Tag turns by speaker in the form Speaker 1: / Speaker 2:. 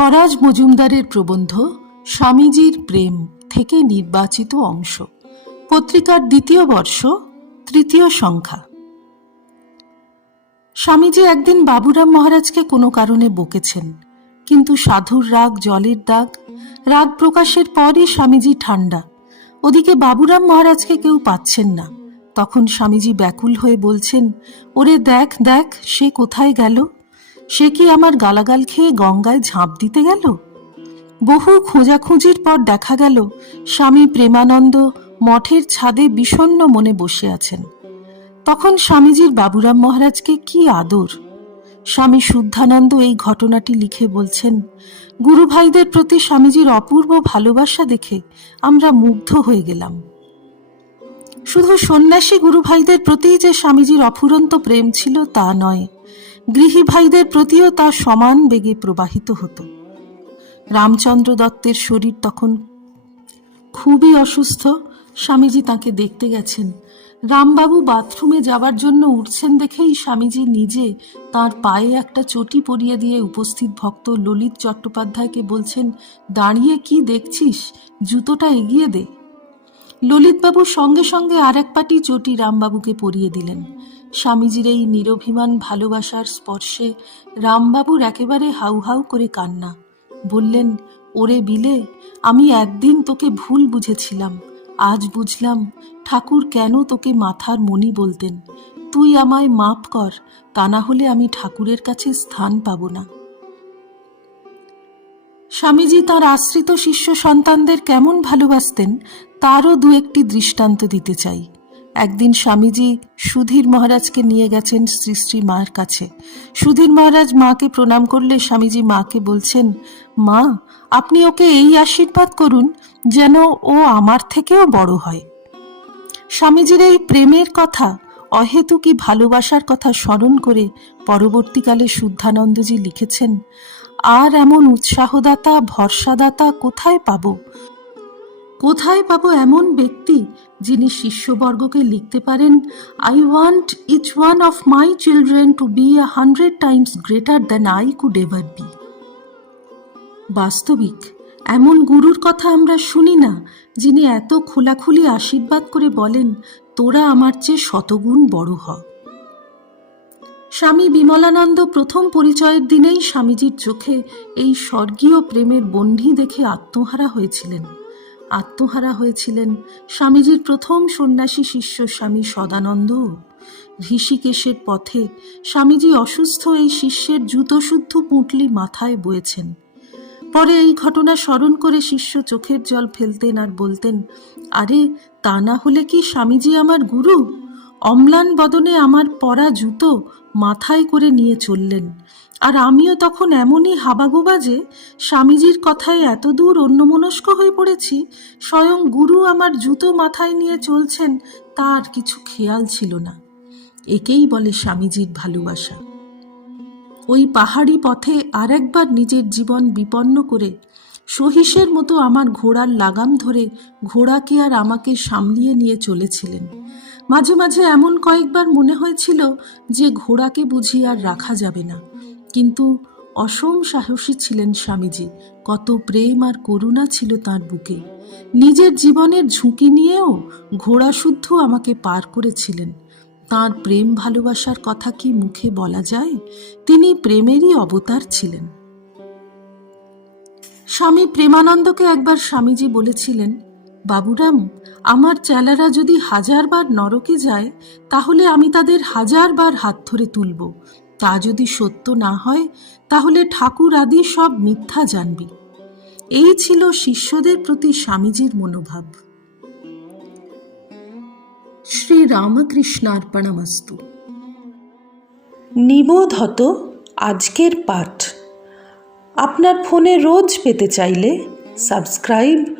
Speaker 1: স্বরাজ মজুমদারের প্রবন্ধ স্বামীজির প্রেম থেকে নির্বাচিত অংশ। পত্রিকার দ্বিতীয় বর্ষ, তৃতীয় সংখ্যা। স্বামীজি একদিন বাবুরাম মহারাজকে কোনো কারণে বকেছেন, কিন্তু সাধুর রাগ, জলের দাগ, রাগ প্রকাশের পরই স্বামীজি ঠান্ডা ওদিকে বাবুরাম মহারাজকে কেউ পাচ্ছেন না। তখন স্বামীজি ব্যাকুল হয়ে বলছেন, ওরে দেখ দেখ, সে কোথায় গেল? সে কি আমার গালাগাল খেয়ে গঙ্গায় ঝাঁপ দিতে গেল? বহু খোঁজাখুঁজির পর দেখা গেল, স্বামী প্রেমানন্দ মঠের ছাদে বিষণ্ণ মনে বসে আছেন। তখন স্বামীজির বাবুরাম মহারাজকে কি আদর? স্বামী শুদ্ধানন্দ এই ঘটনাটি লিখে বলছেন, গুরু ভাইদের প্রতি স্বামীজির অপূর্ব ভালোবাসা দেখে আমরা মুগ্ধ হয়ে গেলাম। শুধু সন্ন্যাসী গুরু ভাইদের প্রতিই যে স্বামীজির অফুরন্ত প্রেম ছিল তা নয় গৃহী ভাইদের প্রতিও তা সমান বেগে প্রবাহিত হতো। রামচন্দ্র দত্তের শরীর তখন খুবই অসুস্থ। স্বামীজি তাকে দেখতে গেছেন। রামবাবু বাথরুমে যাবার জন্য উঠছেন দেখেই স্বামীজি নিজে তার পায়ে একটা চটি পরিয়ে দিয়ে উপস্থিত ভক্ত ললিত চট্টোপাধ্যায়কে বলছেন, দাঁড়িয়ে কি দেখছিস? জুতোটা এগিয়ে দে। ললিতবাবু সঙ্গে সঙ্গে আর এক পাটি চটি রামবাবুকে পরিয়ে দিলেন। স্বামীজির এই নিরভিমান ভালোবাসার স্পর্শে রামবাবুর একেবারে হাউ হাউ করে কান্না। বললেন, ওরে বিলে, আমি একদিন তোকে ভুল বুঝেছিলাম। আজ বুঝলাম ঠাকুর কেন তোকে মাথার মণি বলতেন। তুই আমায় মাপ কর, তা না হলে আমি ঠাকুরের কাছে স্থান পাব না। স্বামীজি তার আশ্রিত শিষ্য সন্তানদের কেমন ভালোবাসতেন, তারও দু একটি দৃষ্টান্ত দিতে চাই। একদিন স্বামীজি সুধীর মহারাজকে নিয়ে গেছেন শ্রী শ্রী মায়ের কাছে। সুধীর মহারাজ মাকে প্রণাম করলে স্বামীজি মাকে বলছেন, মা, আপনি ওকে এই আশীর্বাদ করুন যেন ও আমার থেকেও বড় হয়। স্বামীজির এই প্রেমের কথা, অহেতুকি ভালোবাসার কথা স্মরণ করে পরবর্তীকালে শুদ্ধানন্দজি লিখেছেন, আর এমন উৎসাহদাতা, ভরসাদাতা কোথায় পাব? কোথায় পাবো এমন ব্যক্তি যিনি শিষ্যবর্গকে লিখতে পারেন I want each one of my children to be a hundred times greater than I could ever be বাস্তবিক, এমন গুরুর কথা আমরা শুনি না, যিনি এত খোলাখুলি আশীর্বাদ করে বলেন, তোরা আমার চেয়ে শতগুণ বড় হ। স্বামী বিমলানন্দ প্রথম পরিচয়ের দিনেই স্বামীজির চোখে এই স্বর্গীয় প্রেমের বন্ধি দেখে আত্মহারা হয়েছিলেন। আত্মহারা হয়েছিলেন স্বামীজির প্রথম সন্ন্যাসী শিষ্য স্বামী সদানন্দ। ঋষিকেশের পথে স্বামীজি অসুস্থ এই শিষ্যের জুতোশুদ্ধ পুঁটলি মাথায় বয়েছেন। পরে এই ঘটনা স্মরণ করে শিষ্য চোখের জল ফেলতেন আর বলতেন, আরে, তা না হলে কি স্বামীজি আমার গুরু? অম্লান বদনে আমার পরা জুতো মাথায় করে নিয়ে চললেন। আর আমিও তখন এমনই হাবাগোবা যে স্বামীজির কথায় এত দূর অন্যমনস্ক হয়ে পড়েছি, স্বয়ং গুরু আমার জুতো মাথায় নিয়ে চলছেন তার কিছু খেয়াল ছিল না। একেই বলে স্বামীজির ভালোবাসা। ওই পাহাড়ি পথে আরেকবার নিজের জীবন বিপন্ন করে সহিসের মতো আমার ঘোড়ার লাগাম ধরে ঘোড়াকে আর আমাকে সামলিয়ে নিয়ে চলেছিলেন। মাঝে মাঝে এমন কয়েকবার মনে হয়েছিল যে ঘোড়াকে বুঝি আর রাখা যাবে না। কিন্তু অসম সাহসী ছিলেন স্বামীজি, কত প্রেম আর করুণা ছিল তার বুকে। নিজের জীবনের ঝুঁকি নিয়েও ঘোড়া শুদ্ধ আমাকে পার করেছিলেন। তার প্রেম ভালোবাসার কথা কি মুখে বলা যায়? তিনি প্রেমেরই অবতার ছিলেন। স্বামী প্রেমানন্দকে একবার স্বামীজি বলেছিলেন বাবুরাম, আমার চেলারা যদি হাজারবার নরকে যায়, তাহলে আমি তাদের হাজারবার হাত ধরে তুলব। তা যদি সত্য না হয়, তাহলে ঠাকুর আদি সব মিথ্যা জানবি। এই ছিল শিষ্যদের প্রতি স্বামীজির মনোভাব। শ্রী রামকৃষ্ণার্পণমস্তু নিবোধ হত আজকের পাঠ। আপনার ফোনে রোজ পেতে চাইলে সাবস্ক্রাইব